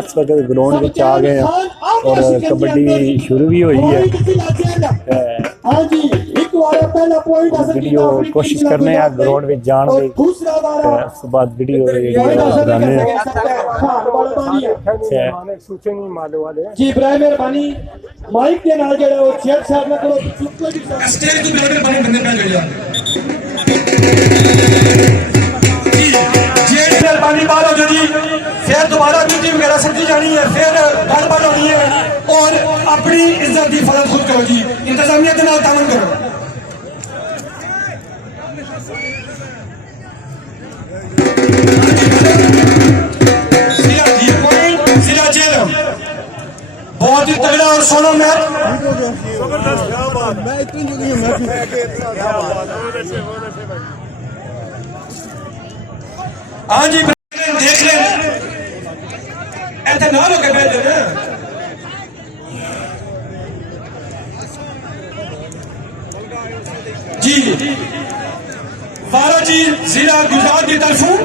इस वक्त ग्राउंड में आ गए हैं और कबड्डी शुरू भी हुई है। वीडियो कोशिश करने हैं ग्राउंड में जान के उस बाद वीडियो बनाने जी बराए मेहरबानी माइक के नाल जेड़ा ओ शेयर साहब ना करो स्टेज तो बराबर पानी बंदे पे ले जा जी मेहरबानी बात हो जी फिर दोबारा ड्यूटी वगैरह समझी जानी है फिर गड़बड़ होनी है और अपनी इज्जत की हिफाजत खुद करो जी इंतजामिया के नाल तामन करो बहुत ही तगड़ा और सोलो मैच हाँ जी देख लें ऐसे ना लोग बैठ जाए जी वारा जी जिला गुजरात की तरफों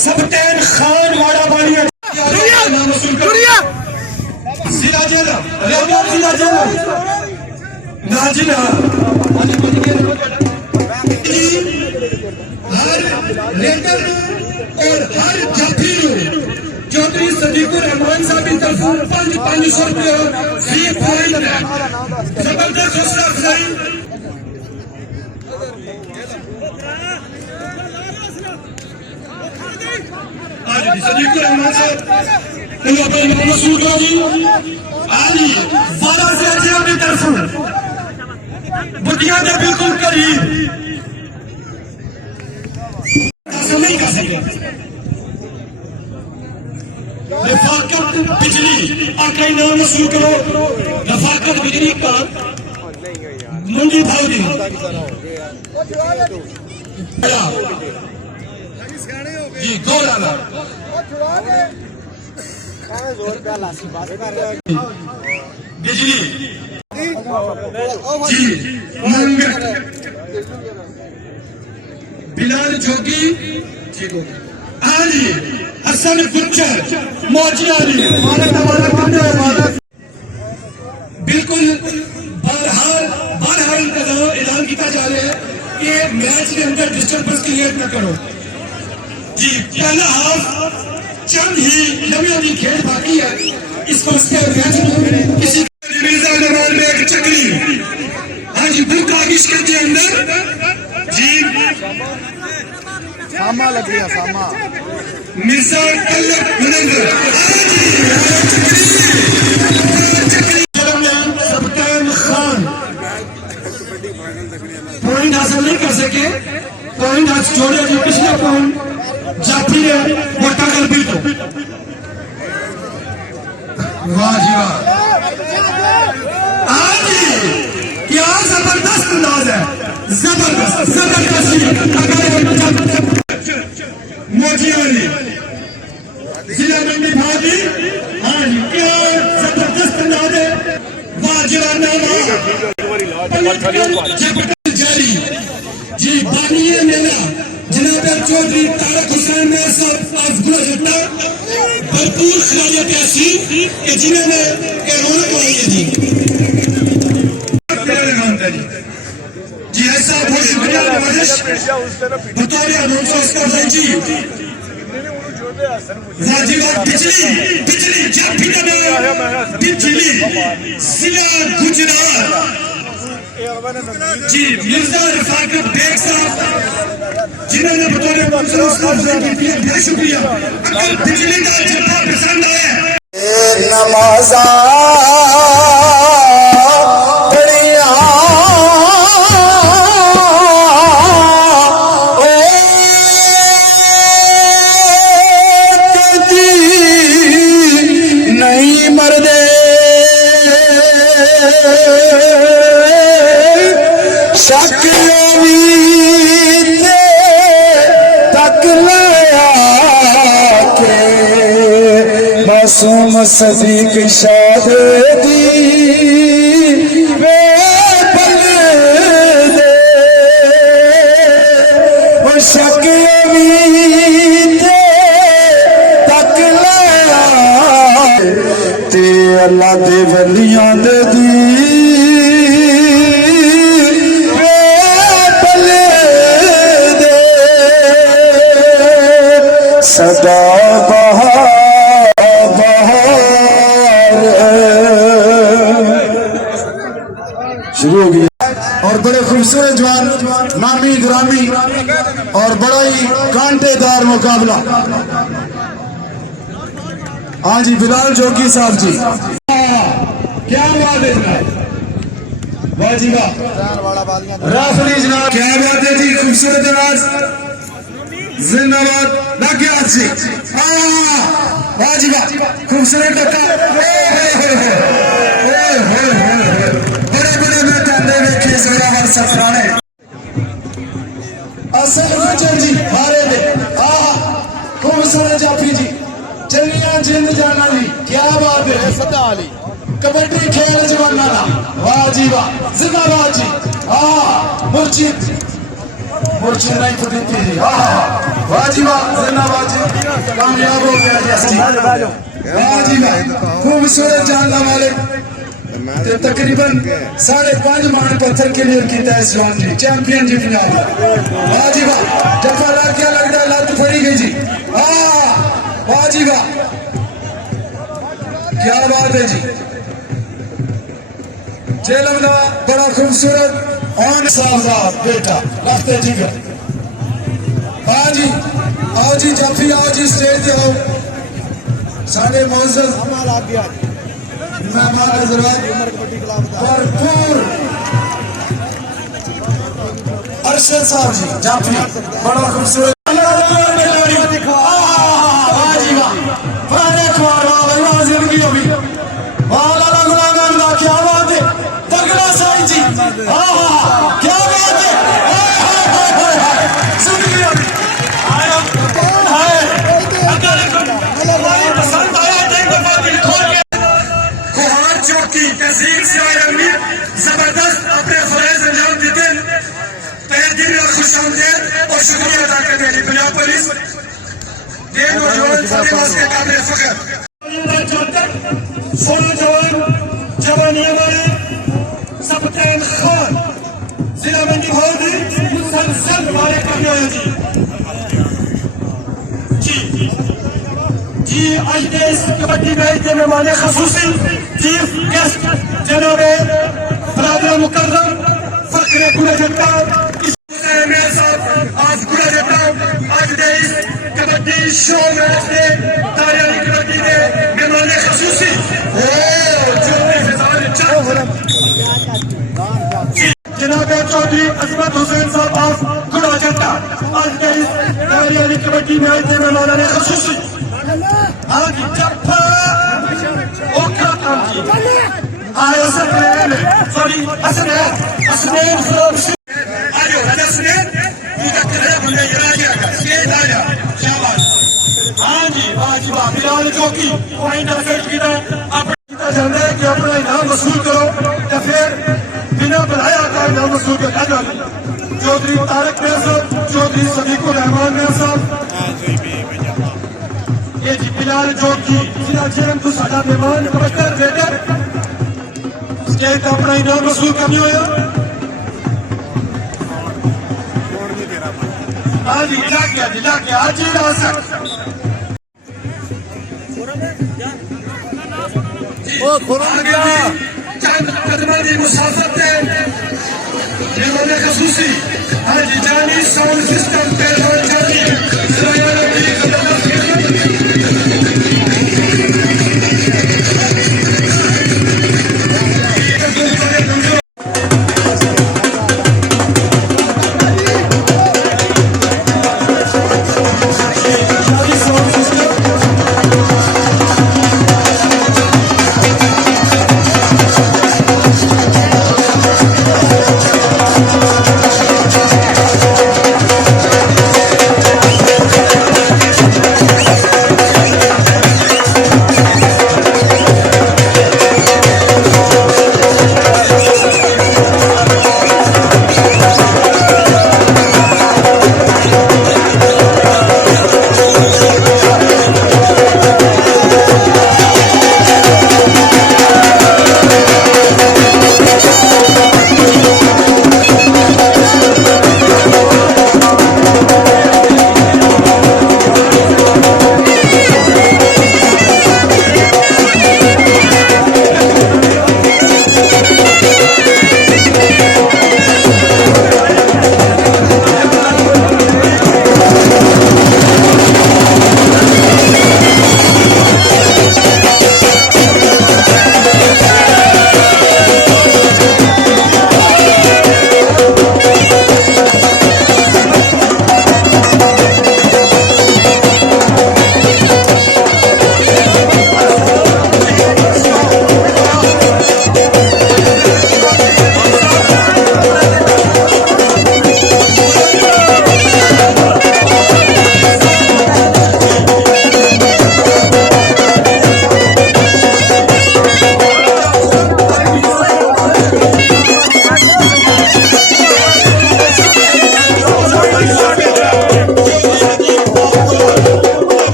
सबतैन खान वाड़ा बानी जिला जेल रेगुलर जिला जेल ना जी ना हर लेटर और हर जाफी चौधरी सदीकुर रहमान साहब की तरफ 500 रुपये जबरदस्त हौसला अफजाई आज सदीकुर रहमान साहब अपनी तरफ बुटिया के बिल्कुल करीब नहीं कर सके रफाकत बिजली आका नाम शुरू करो रफाकत बिजली का मुंडी भाव दी जी गौराना बिजली जी बिलाल जोगी आली हसन गुज्जर मौजी आली बिल्कुल बहरहाल ऐलान किया जा रहा है कि मैच के अंदर डिस्टर्बेंस क्रिएट न करो जी पहला हाफ चंद ही लम्हों की खेल बाकी है इस मैच में किसी में एक चक्री हाँ जी बुका किसके अंदर जी सामा लग गया सामा मिर्जा तलक मुनव्वर सबतैन खान पॉइंट हासिल नहीं कर सके पॉइंट आज जोड़े जो पिछले पॉइंट जाफी ने मोटा कर भी तो वाह जी वाह आज क्या जबरदस्त अंदाज है जबरदस्त मोजियाली जिला मंडी भागी हाँ जी क्या जबरदस्त अंदाज है वाजराना जारी जी बानिए मेला जनाब चौधरी तारक हुसैन ने सब अफगुल जट्टा भरपूर खिलाड़ियों के ऐसी कि जिन्होंने रौनक लाई है जी ऐसा बहुत शुक्रिया बतौर जी वाजिबात बिजली जाफी बिजली जिला गुजरात जी मिर्जा रफाकत बेग साहब जिन्होंने बतौर बहुत शुक्रिया अगर बिजली का जब्बा पसंद आया नमाजा मासूम सदीक शादी वे पल दे वो शक तक लया ते अल्लाह दे वलियां दे दी पले दे सदा बहार शुरू हो गई और बड़े खूबसूरत जवान नामी ग्रामी और बड़ा ही कांटेदार मुकाबला। हाँ जी बिलाल जोगी साहब जी क्या बात है जनाब, वाह जी वाह राफली जनाब क्या बात है जी, खूबसूरत आवाज जिंदाबाद नागियात जी, वाह जी वाह खूबसूरत टक्का सफराने असल वजन जी हारे दे खूबसूरत जाफी जी चलिया जिंद जाना जी क्या बात है कबड्डी खेल जवाना वाह जी वाह जिंदाबाद जी मुर्शिद मुर्शिद नहीं तो देती जी वाह जी वाह जिंदाबाद जी कामयाब हो गया जी वाह जी वाह खूबसूरत जानने वाले तकरीबन 5.5 मान पत्थर क्लियर किया इस जवान जी चैंपियन जी पंजाब वाह जी वाह जफा लग गया लगता है लत फड़ी गई जी वाह जी वाह क्या बात है जी जेलम का बड़ा खूबसूरत ऑन साहब बेटा रास्ते जिगर हाँ जी आओ जी जाफी आओ जी स्टेज पे आओ साढ़े मौजूद मेहमान हजरात भरपूर अरशद साहब जी जाफी बड़ा खूबसूरत क्या बात है तगड़ा साईं जी क्या बात है की तहसील से आए अमीर जबरदस्त अपने फरज अंजाम देते तहे दिल और खुश आमदेद और शुक्रिया अदा करते हैं पंजाब पुलिस ये नौजवान फतेहबाज के काबिल फख्र 16 जवान जवानी हमारे सप्तान खान जिला मंडी भावरी मुसलसल वाले करने आए जी आज देश कबड्डी मैच के मेहमान खसूसी चीफ गेस्ट जनाब बरादर मुकर्रम फखरे गुड़ा जट्टा मेरे साथ आज गुड़ा जट्टा आज देश कबड्डी शो मैच के तारियाली कबड्डी के मेहमान खसूसी जनाब चौधरी अजमत हुसैन साहब ऑफ गुड़ा जट्टा आज देश तारियाली कबड्डी मैच के मेहमान खसूसी आगे जप्पा ओका कामजी आयो सॉरी असनैन आयो असनैन पूजा करे बंदे राजा का स्टेज आया शाबाश हां जी वाह बिलाल चौकी पॉइंट सेट किया अपना जाना है कि अपना इनाम वसूल करो या फिर बिना बुलाया का इनाम वसूल कर चौधरी तारक मियां साहब चौधरी सदीकुर रहमान मियां साहब ये जी बिलाल चौकी जिला जेलम तो साडा मेहमान बकर बेटा स्टेज अपना इनाम वसूल करनी होया हाँ जी ला गया आज ही ला सक चंद कदमा की मुसाफत है ये मैंने खसूसी हाँ जी जानी साउंड सिस्टम पहलवान जानी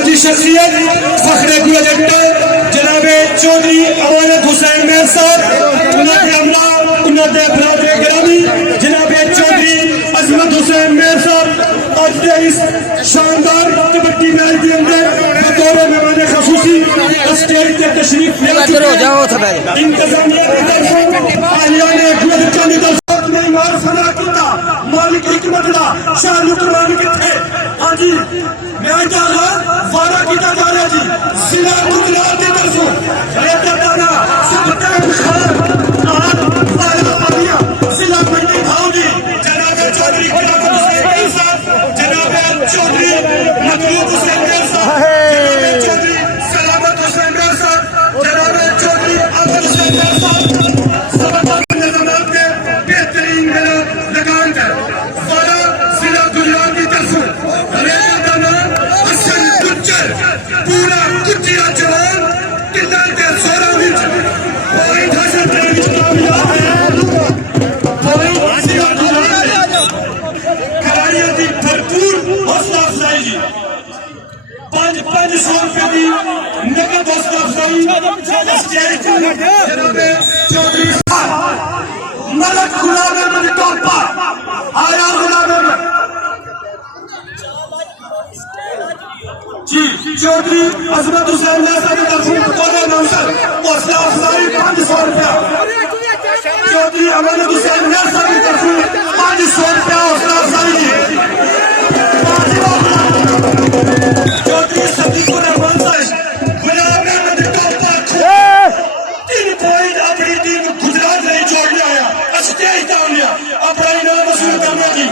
आज शख्सियत फखरे प्रोजेक्टर जनाब चौधरी अमानत हुसैन मेहर साहब, उन्नत अमला उन्नत बरादरी गिरामी जनाब चौधरी अजमत हुसैन मेहर साहब आज के इस शानदार कबड्डी मैच के अंदर बतौर मेहमान खसूसी स्टेज के तशरीफ ले चुके हैं। इंतजामिया की तरफों आलिया ने मार फना किया मालिक हिकमत दा शाहरुख खान किथे। हाँ जी मैं जाना वारा किया जा रहा जी जिला गुजरात की तरफों जिला मंडी भाव जी जनाब चौधरी जनाब चौधरी मखलूक हुसैन मेहर साहब, जनाब चौधरी सलामत हुसैन मेहर साहब, जनाब चौधरी अहमद हुसैन मेहर साहब नजमात के बेहतरीन मेला लगान कर वाला जिला गुजरात की तरफों हसन गुज्जर पूरा गुज्जिया जवान किला के 16 विच पॉइंट हासिल करने में कामयाब है। खिलाड़ियों की भरपूर हौसला अफजाई जी 500 रुपए की नकद हौसला अफजाई जनाब चौधरी मलक गुलाम अहमद टोपा आया गुलाम अहमद जी चौधरी अजमत हुसैन मेहर साहब की तरफों बतौर नौसर हौसला अफजाई 500 रुपया। चौधरी अमानत हुसैन मेहर साहब की तरफों 500 रुपया हौसला अफजाई जी। चौधरी सदीकुर रहमान साहब गुलाम अहमद टोपा 3 पॉइंट अपनी टीम गुजरात नहीं छोड़ने आया स्टेज डाउन लिया अपना इनाम वसूल करना जी।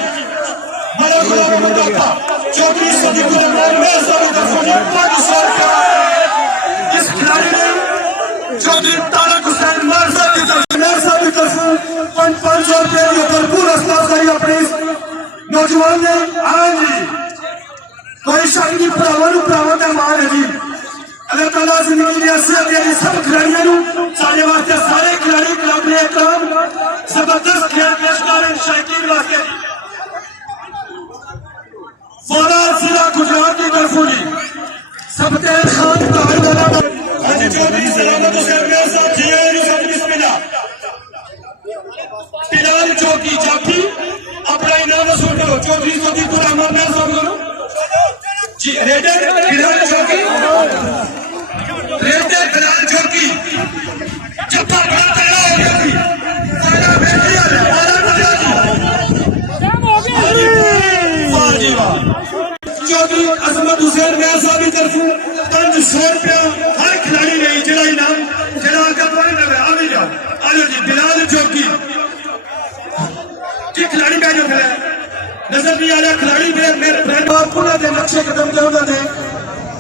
मलक गुलाम अहमद टोपा चौधरी सदीकुर रहमान मेहर साहब की तरफों 500 रुपया। इस खिलाड़ी ने चौधरी तारक हुसैन मेहर साहब की तरफों 500 रुपये की भरपूर हौसला अफजाई अपने इस नौजवान ने। हाँ जी कोई शक नहीं भरावां का मान है जी। अल्लाह ताला जिंदगी की सेहत देने सब खिलाड़ियों सारे वास्ते सारे खिलाड़ी क्लब ने काम जबरदस्त खेल पेश कर रहे शायकीन वास्ते वाला जिला गुजरात की तरफों जी सबतेर खान हाजी चौधरी सलामत हुसैन मेहर साहब जी सब बिस्मिल्लाह बिलाल चौकी जाफी अपना इनाम वसूल करो। चौधरी सदीकुर रहमान मेहर साहब करो जी। रेडर बिलाल चौकी रेडर बिलाल चौकी चप्पा बड़ा तगड़ा हो गया जी सारा बैठी है आराम बजा जी वाह। चौधरी अजमत हुसैन मेहर साहब की तरफों 500 रुपया हर खिलाड़ी नहीं जरा इनाम जरा आगे बढ़ रहा है आ जाओ जी। बिलाल चौकी की खिलाड़ी का जो है नजर नहीं आ रहा खिलाड़ी मेरे पुनः के नक्शे कदम के उन्होंने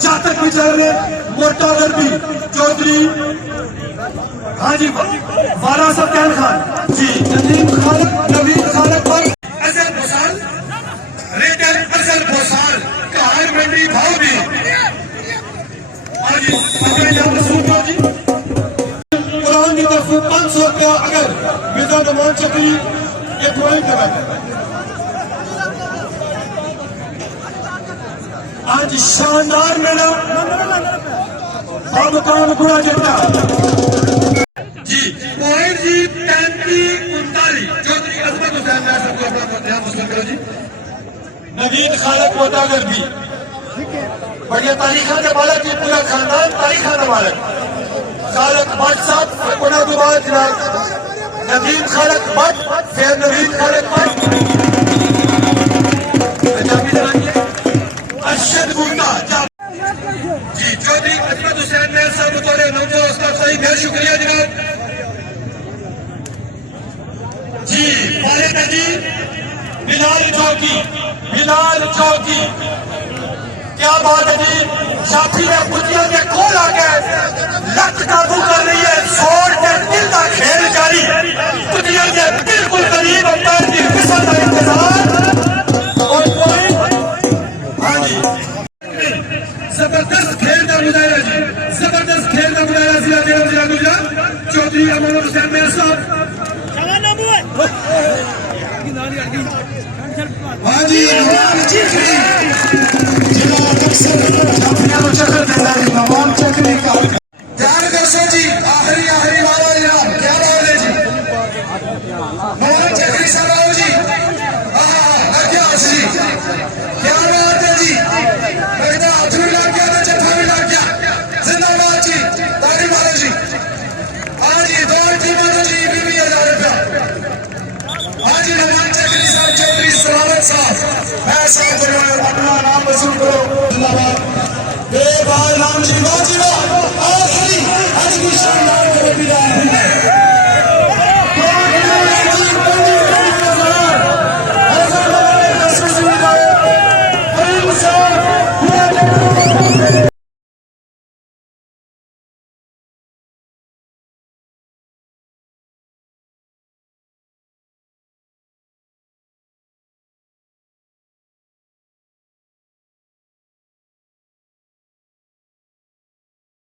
जातक भी चल रहे मोटा भी चौधरी। हाँ जी वारा सत्यान खान जी नवीन खालक पर अजहर भोसाल रेडर अजहर भोसाल कहार मंडी भाव भी। हाँ जी अपने नाम वसूल करो जी। कुरान की तरफ 500 रुपया अगर मिर्जा नमान चक्री ये पॉइंट लगा। आज शानदार मेला बाबकान गुड़ा जट्टा जी पॉइंट जी 35-39 चौधरी अजमत हुसैन मेहर साहब को अपना ध्यान वसूल करो जी। नवीन खालक मोटागर भी बढ़िया तारीखा का मालक ये पूरा खानदान तारीखा का मालक खालक भट्ट साहब उन्होंने बाद जनाब नवीन खालक भट्ट फिर नवीन खालक भट्ट अरशद बूटा जी। चौधरी अजमत हुसैन मेहर साहब बतौर नौजो उसका सही बहुत शुक्रिया जनाब जी। फारिद जी बिलाल चौकी क्या बात है जी। साथी ने बुद्धियों के खोल आके लत काबू कर रही है छोड़ के दिल का खेल जारी बुद्धियों के बिल्कुल करीब अंपायर की फिसल का इंतजार और हाँ जी जबरदस्त खेल का मुजाहरा जी जबरदस्त खेल का मुजाहरा जिला गुजरात चौधरी अमानत हुसैन मेहर साहब। हाँ जी जाफिया तो चक्कर देना जी नवान चक्री का ध्यान करसो जी आखिरी आखिरी वाला जनाब क्या बात है जी नवान चक्री साहब आओ जी क्या जी क्या बात है जी बेटा हाथ भी लग गया तो चक्का भी लग गया जिंदाबाद जी ताली मारो जी हाँ जी दो टीमों को जी 20,000 रुपया हाँ जी नवान चक्री साहब चौधरी सलामत साहब मैं साहब बोलो अपना नाम वसूल करो जिंदाबाद बेबार नाम जी वाजिबा आखिरी आज की शानदार कबड्डी का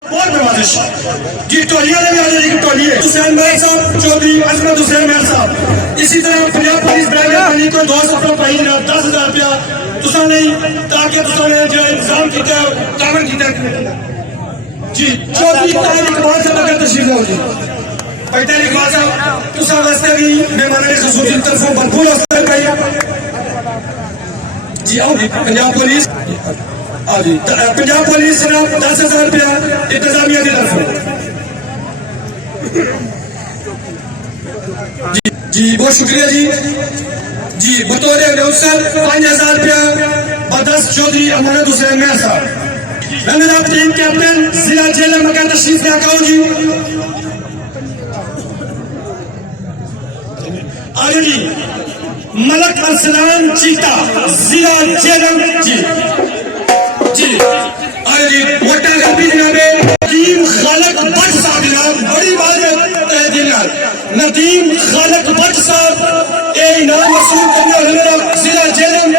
और नवाजिश जी टोलिया ने भी आज एक टोली है हुसैन मेहर साहब चौधरी अजमत हुसैन मेहर साहब इसी तरह पंजाब पुलिस ब्रांड को 2 सफर पाई जनाब 10,000 रुपया तुसा नहीं ताकि तुसा ने जो इंतजाम किया कामन किया जी चौधरी तारिक इकबाल साहब अगर तशरीफ लाओ जी तारिक इकबाल साहब तुसा वास्ते भी मेहमानों ने खसूसी तरफों भरपूर हौसला पाई जी आओ जी पंजाब पुलिस हाँ जी पंजाब पुलिस जनाब 10,000 रुपया इंतजामिया की तरफ जी बहुत शुक्रिया जी बतौर अनाउंसर 5,000 रुपया बदस चौधरी अमानत हुसैन मेहर साहब रनर अप टीम कैप्टन जिला जेल मकान तशरीफ ले आओ जी आगे जी मलक अरसलान चीता जिला जेलम जी आगे जी मोटा गंदी जनाबे नदीम खालक भट्ट साहब जनाब बड़ी बात है नदीम खालक भट्ट साहब ये इनाम वसूल करने वाले जिला जेलम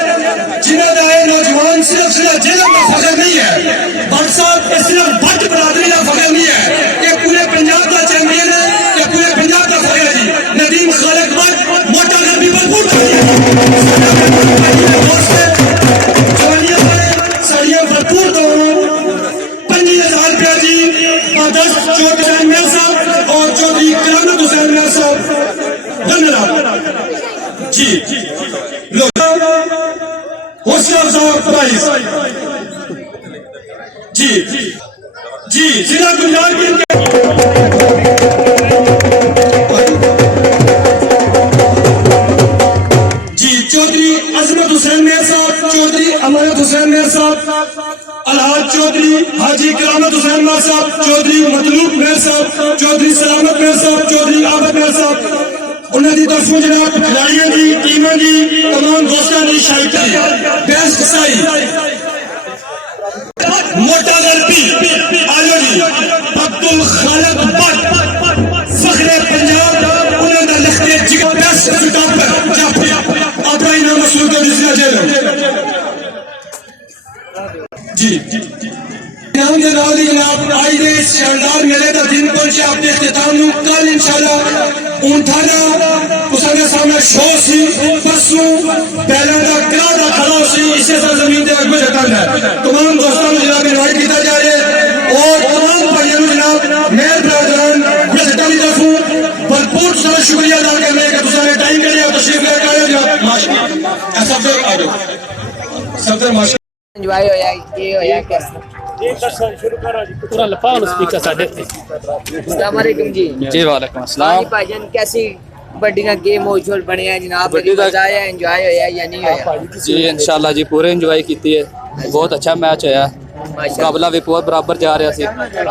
जिन्हों का है नौजवान सिर्फ जिला जेलम का फखर नहीं है भट्ट साहब सिर्फ भट्ट बरादरी का फखर नहीं है ये पूरे पंजाब का चैंपियन है ये पूरे पंजाब का फखर है जी नदीम खालक भट्ट मोटा गंदी भरपूर साड़ियां भरपूर दो 5,000 रुपया जी बदस चौधरी मेहर साहब और चौधरी करामत हुसैन मेहर साहब धन्यवाद जी हौसला साहब प्राइज जी जिला गुलजार चौधरी अजमत हुसैन मेहर साहब चौधरी अमानत हुसैन मेहर साहब अलहाज चौधरी हाजी करामत हुसैन मेहर साहब चौधरी मतलूब मेहर साहब चौधरी सलामत मेहर साहब चौधरी आबद मेहर साहब उन्होंने तरफों जनाब खिलाड़ियों की टीमों की तमाम दोस्तों की शायद बेस्ट साई मोटा दर्पी आलो जी अब्दुल खालिक भट्ट फखरे पंजाब उन्होंने लिखते जिगर बेस्ट स्टॉपर जाफिया अपना इनाम वसूल कर जिला जेल जी इनाम के नाल जनाब आज के शानदार मेले का दिन पहुंचे अपने इख्तिताम कल इंशाल्लाह थाना तुसाने सामने शो सी परसों पहला का कला का खड़ा सी इसे जमीन के अगमे जतन है तमाम दोस्तों को जनाब इनवाइट किया जा रहा है और तमाम भाइयों को जनाब मेहर ब्रादरान जटा की तरफ भरपूर सारा शुक्रिया अदा करने का तुसाने टाइम के लिए तशरीफ लेकर आए जनाब माशाल्लाह सब से आ जाओ सब से माशाल्लाह एंजॉय होया ये होया कैसा शुरू करो जी पूरा लफाउल स्पीकर साडे अस्सलाम वालेकुम जी वालेकुम अस्सलाम जी भाईजान कैसी बड़ी ना गेम होल बने हैं जनाब बड़ी मजा आया एंजॉय होया या नहीं होया जी इंशाल्लाह जी पूरे एंजॉय कीती है बहुत अच्छा मैच होया मुकाबला भी बहुत बराबर जा रहा सी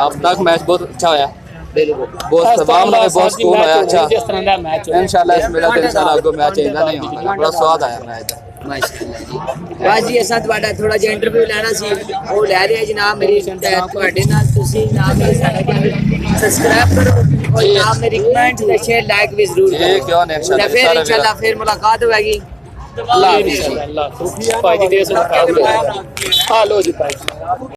अब तक मैच बहुत अच्छा होया बिल्कुल बहुत तमाम ने बहुत स्कूल होया अच्छा जिस तरह का मैच इंशाल्लाह इस मेला ते इंशाल्लाह आगे मैच आएगा नहीं होगा बड़ा स्वाद आया मैच दा माशाल्लाह जी बस जी असां ਤੁਹਾਡਾ ਥੋੜਾ ਜਿਹਾ ਇੰਟਰਵਿਊ ਲੈਣਾ ਸੀ ਉਹ ਲੈ ਰਹੇ ਜਨਾਬ ਮੇਰੀ ਤੁਹਾਡੇ ਨਾਲ ਤੁਸੀਂ ਨਾਮ ਮੇਰੇ ਸਾਡਾ ਚੈਨਲ ਸਬਸਕ੍ਰਾਈਬ ਕਰੋ और नाम मेरी कमेंट शेयर लाइक भी जरूर करो क्यों नहीं इंशाल्लाह फिर इंशाल्लाह फिर मुलाकात होगी अल्लाह हाफिज़ भाई जी देश में हालो जी भाई